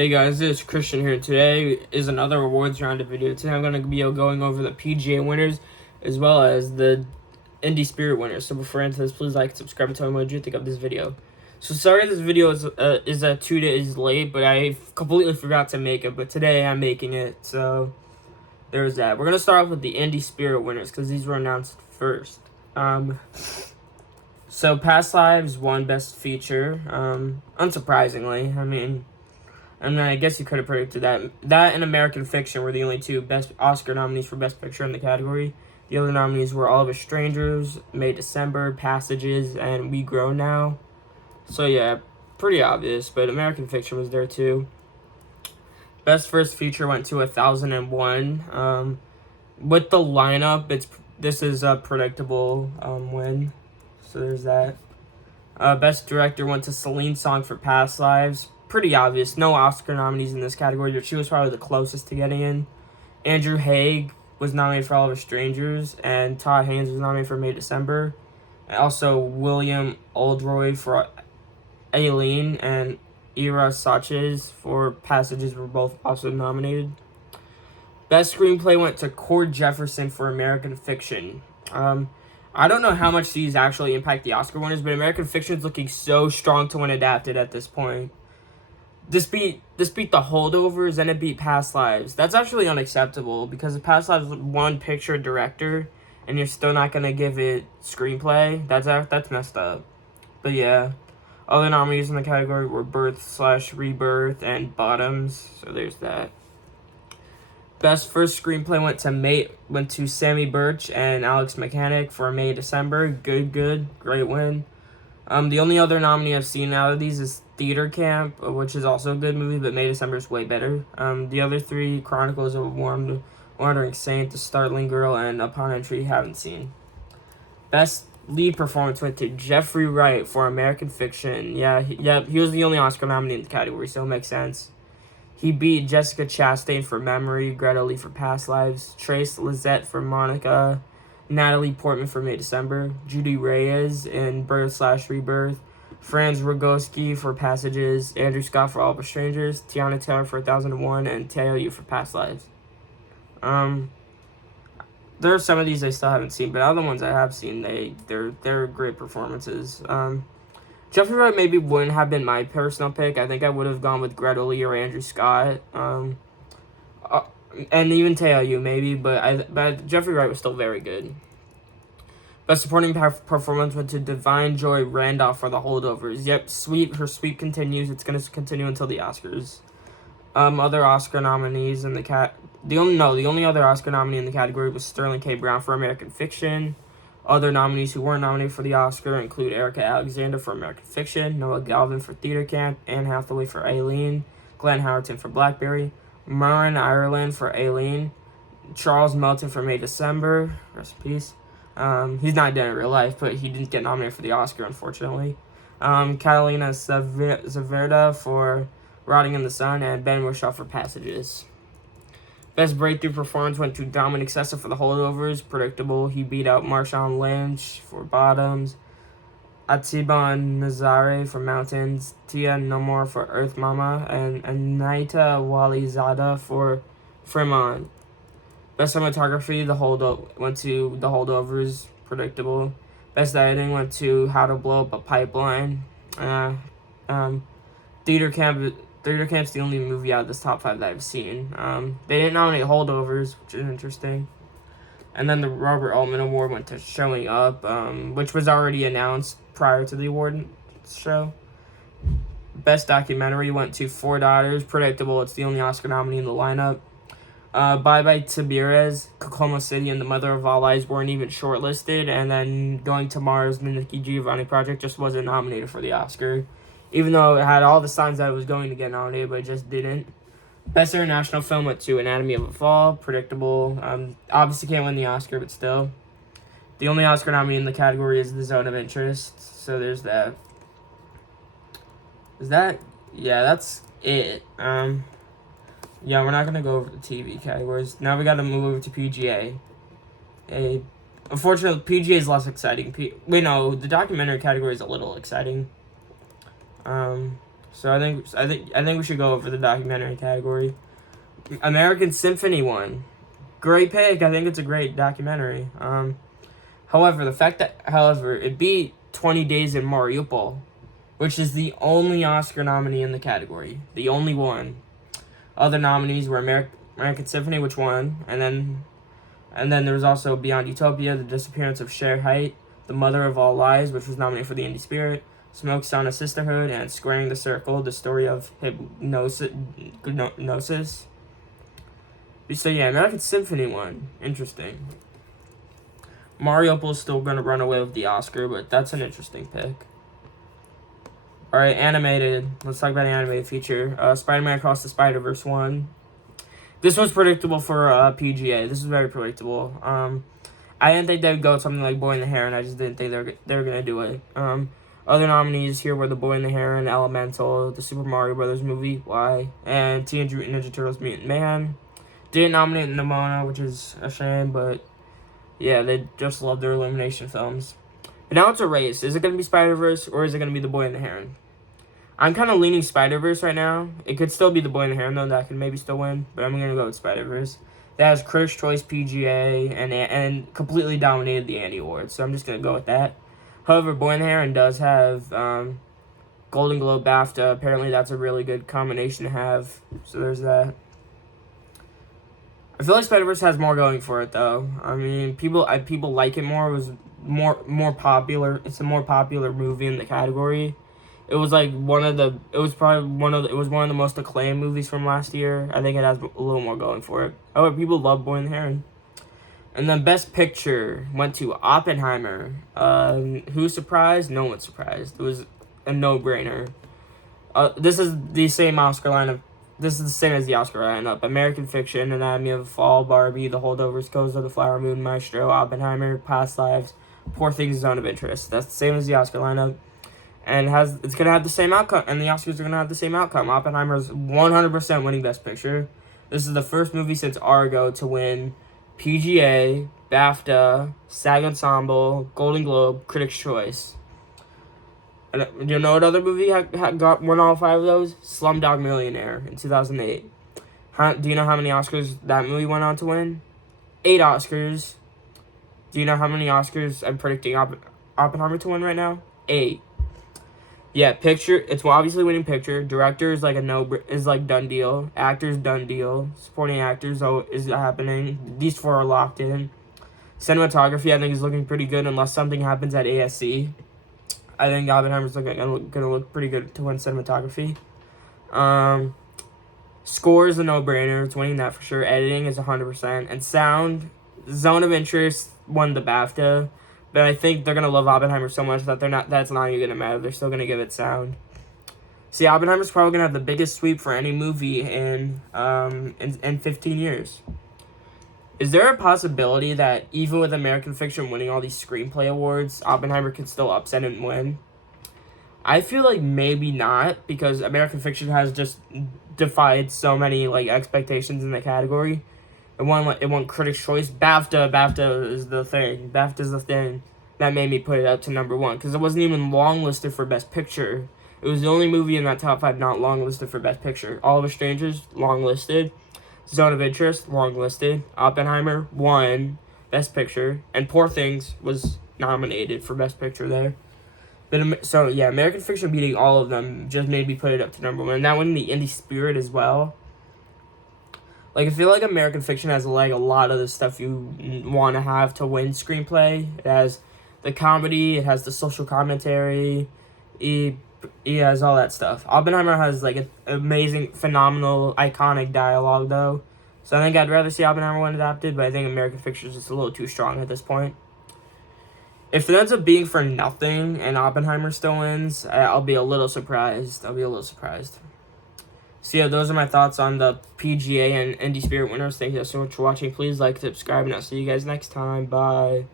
Hey guys, it's Christian here. Today is another awards roundup video. Today I'm going to be going over the PGA winners as well as the Indie Spirit winners. So before I enter this, please like, subscribe, and tell me what you think of this video. So sorry this video is 2 days late, but I completely forgot to make it. But today I'm making it, so there's that. We're going to start off with the Indie Spirit winners because these were announced first. So Past Lives won Best Feature, unsurprisingly. I guess you could have predicted that. That and American Fiction were the only two best Oscar nominees for Best Picture in the category. The other nominees were All of Us Strangers, May December, Passages, and We Grow Now. So yeah, pretty obvious, but American Fiction was there too. Best First Feature went to 1001. With the lineup, this is a predictable win. So there's that. Best Director went to Celine Song for Past Lives. Pretty obvious. No Oscar nominees in this category, but she was probably the closest to getting in. Andrew Haig was nominated for All of Us Strangers, and Todd Haynes was nominated for May December. And also, William Oldroyd for Aileen and Ira Sanchez for Passages were both also nominated. Best Screenplay went to Cord Jefferson for American Fiction. I don't know how much these actually impact the Oscar winners, but American Fiction is looking so strong to win adapted at this point. This beat The Holdovers, and it beat Past Lives. That's actually unacceptable because the Past Lives won Picture Director, and you're still not gonna give it Screenplay. That's messed up. But yeah, other nominees in the category were Birth/Rebirth and Bottoms. So there's that. Best First Screenplay went to Sammy Birch and Alex Mechanic for May December. Great win. The only other nominee I've seen out of these is Theater Camp, which is also a good movie, but May December is way better. The other three, Chronicles of a Wandering Saint, The Startling Girl, and Upon Entry, haven't seen. Best Lead Performance went to Jeffrey Wright for American Fiction. He was the only Oscar nominee in the category, so it makes sense. He beat Jessica Chastain for Memory, Greta Lee for Past Lives, Trace Lizette for Monica, Natalie Portman for May December, Judy Reyes in Birth/Rebirth, Franz Rogowski for Passages, Andrew Scott for All But Strangers, Tiana Taylor for 1001, and Teo Yu for Past Lives. There are some of these I still haven't seen, but other ones I have seen, they're great performances. Jeffrey Wright maybe wouldn't have been my personal pick. I think I would have gone with Greta Lee or Andrew Scott. And even Teo Yu maybe, but Jeffrey Wright was still very good. Best Supporting Performance went to Divine Joy Randolph for The Holdovers. Yep, her sweep continues. It's going to continue until the Oscars. Other Oscar nominees in the only other Oscar nominee in the category was Sterling K. Brown for American Fiction. Other nominees who weren't nominated for the Oscar include Erica Alexander for American Fiction, Noah Galvin for Theater Camp, Anne Hathaway for Aileen, Glenn Howerton for Blackberry, Marin Ireland for Aileen, Charles Melton for May December, rest in peace. He's not dead in real life, but he didn't get nominated for the Oscar, unfortunately. Catalina Zaverda for Rotting in the Sun, and Ben Whishaw for Passages. Best Breakthrough Performance went to Dominic Sessa for The Holdovers. Predictable. He beat out Marshawn Lynch for Bottoms, Atiban Nazare for Mountains, Tia Nomor for Earth Mama, and Anaita Walizada for Fremont. Best Cinematography went to The Holdovers. Predictable. Best Editing went to How to Blow Up a Pipeline. Theater Camp's the only movie out of this top 5 that I've seen. They didn't nominate Holdovers, which is interesting. And then the Robert Altman Award went to Showing Up, which was already announced prior to the award show. Best Documentary went to Four Daughters. Predictable. It's the only Oscar nominee in the lineup. Bye Bye Tiberias, Kokomo City, and The Mother of All Lies weren't even shortlisted. And then Going to Mars, the Nikki Giovanni Project just wasn't nominated for the Oscar. Even though it had all the signs that it was going to get nominated, but it just didn't. Best International Film went to Anatomy of a Fall. Predictable. Obviously can't win the Oscar, but still. The only Oscar nominee in the category is The Zone of Interest. So there's that. Yeah, that's it. Yeah, we're not going to go over the TV categories. Now we got to move over to PGA. Unfortunately, PGA is less exciting. The documentary category is a little exciting. So I think we should go over the documentary category. American Symphony won. Great pick. I think it's a great documentary. However, it beat 20 Days in Mariupol, which is the only Oscar nominee in the category. The only one. Other nominees were American Symphony, which won, and then there was also Beyond Utopia, The Disappearance of Cher Height, The Mother of All Lies, which was nominated for the Indie Spirit, Smoke's on a Sisterhood, and Squaring the Circle, the story of hypnosis. So yeah, American Symphony won. Interesting. Mariupol's still going to run away with the Oscar, but that's an interesting pick. Alright, animated. Let's talk about the animated feature. Spider-Man Across the Spider-Verse won. This was predictable for PGA. This is very predictable. I didn't think they would go with something like Boy and the Heron. I just didn't think they were going to do it. Other nominees here were The Boy and the Heron, Elemental, the Super Mario Brothers movie, Why, and Teenage Mutant Ninja Turtles Mutant Mayhem. Didn't nominate Nimona, which is a shame, but yeah, they just love their Illumination films. But now it's a race. Is it going to be Spider-Verse or is it going to be The Boy and the Heron? I'm kind of leaning Spider-Verse right now. It could still be The Boy and the Heron, though. That could maybe still win, but I'm going to go with Spider-Verse. That has Critics' Choice, PGA, and completely dominated the Annie Awards, so I'm just going to go with that. However, Boy and the Heron does have Golden Globe, BAFTA. Apparently, that's a really good combination to have, so there's that. I feel like Spider-Verse has more going for it, though. I mean, people like it more. It was more popular. It's a more popular movie in the category. It was like one of the most acclaimed movies from last year. I think it has a little more going for it. However, people love Boy and the Heron. And then Best Picture went to Oppenheimer. Who's surprised? No one's surprised. It was a no-brainer. This is the same Oscar lineup. This is the same as the Oscar lineup. American Fiction, Anatomy of a Fall, Barbie, The Holdovers, Ghost of the Flower Moon, Maestro, Oppenheimer, Past Lives, Poor Things, Zone of Interest. That's the same as the Oscar lineup. And it's going to have the same outcome. And the Oscars are going to have the same outcome. Oppenheimer's 100% winning Best Picture. This is the first movie since Argo to win PGA, BAFTA, SAG Ensemble, Golden Globe, Critics' Choice. And do you know what other movie won all 5 of those? Slumdog Millionaire in 2008. Do you know how many Oscars that movie went on to win? 8 Oscars. Do you know how many Oscars I'm predicting Oppenheimer to win right now? 8. Yeah, picture. It's obviously winning picture. Director is like done deal. Actors done deal. Supporting actors is happening. These 4 are locked in. Cinematography I think is looking pretty good unless something happens at ASC. I think Oppenheimer's gonna look pretty good to win cinematography. Score is a no-brainer. It's winning that for sure. Editing is 100%. And sound, Zone of Interest won the BAFTA. But I think they're going to love Oppenheimer so much that that's not even going to matter. They're still going to give it sound. See, Oppenheimer's probably going to have the biggest sweep for any movie in 15 years. Is there a possibility that even with American Fiction winning all these screenplay awards, Oppenheimer could still upset and win? I feel like maybe not, because American Fiction has just defied so many expectations in the category. It won Critics' Choice. BAFTA is the thing. BAFTA's the thing that made me put it up to number 1, because it wasn't even longlisted for Best Picture. It was the only movie in that top 5 not longlisted for Best Picture. All of Us Strangers, longlisted. Zone of Interest, longlisted. Oppenheimer won Best Picture, and Poor Things was nominated for Best Picture there. So yeah, American Fiction beating all of them just made me put it up to number 1. And that won the Indie Spirit as well. I feel like American Fiction has a lot of the stuff you want to have to win screenplay. It has the comedy, it has the social commentary, it has all that stuff. Oppenheimer has an amazing, phenomenal, iconic dialogue though. So I think I'd rather see Oppenheimer win adapted, but I think American Fiction is just a little too strong at this point. If it ends up being for nothing and Oppenheimer still wins, I'll be a little surprised. So yeah, those are my thoughts on the PGA and Indie Spirit winners. Thank you so much for watching. Please like, subscribe, and I'll see you guys next time. Bye.